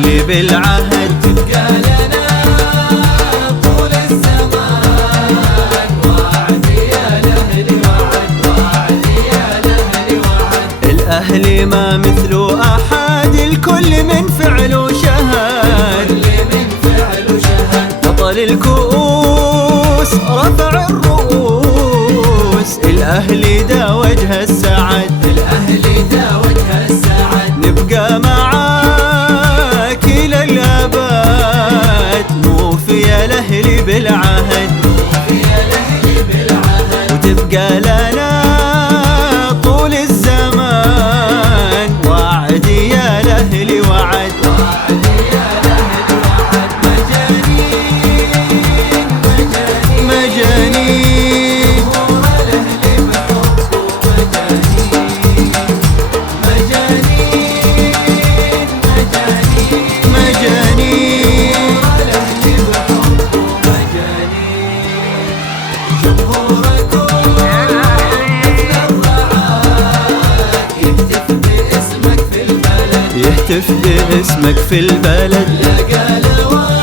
الأهل بالعهد تبقى لنا طول الزمان وعد يا الأهل وعد يا الأهل وعد. الأهل ما مثل أحد الكل من فعل وشهد بطل الكؤوس رفع الرؤوس الأهل دا وجه السعد الأهل دا وجه السعد. نبقى معاك إلى الأبد نوفي الأهل بالعهد وتبقى لنا طول الزمان وعد يا الأهل وعد. مجانين يهتف باسمك في البلد لقى لوال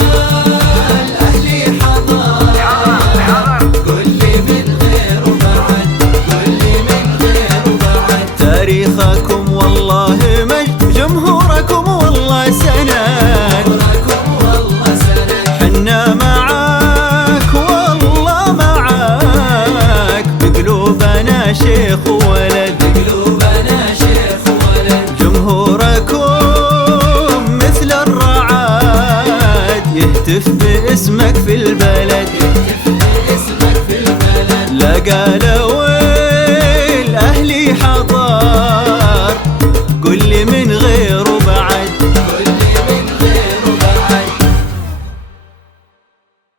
أهلي حضر كل من غير وبعد كل من غير وبعد. تاريخكم والله مجد جمهوركم والله سند حنا معاك والله معاك بقلوبنا شيخ وولد مثل الرعاد يهتف باسمك في البلد لقى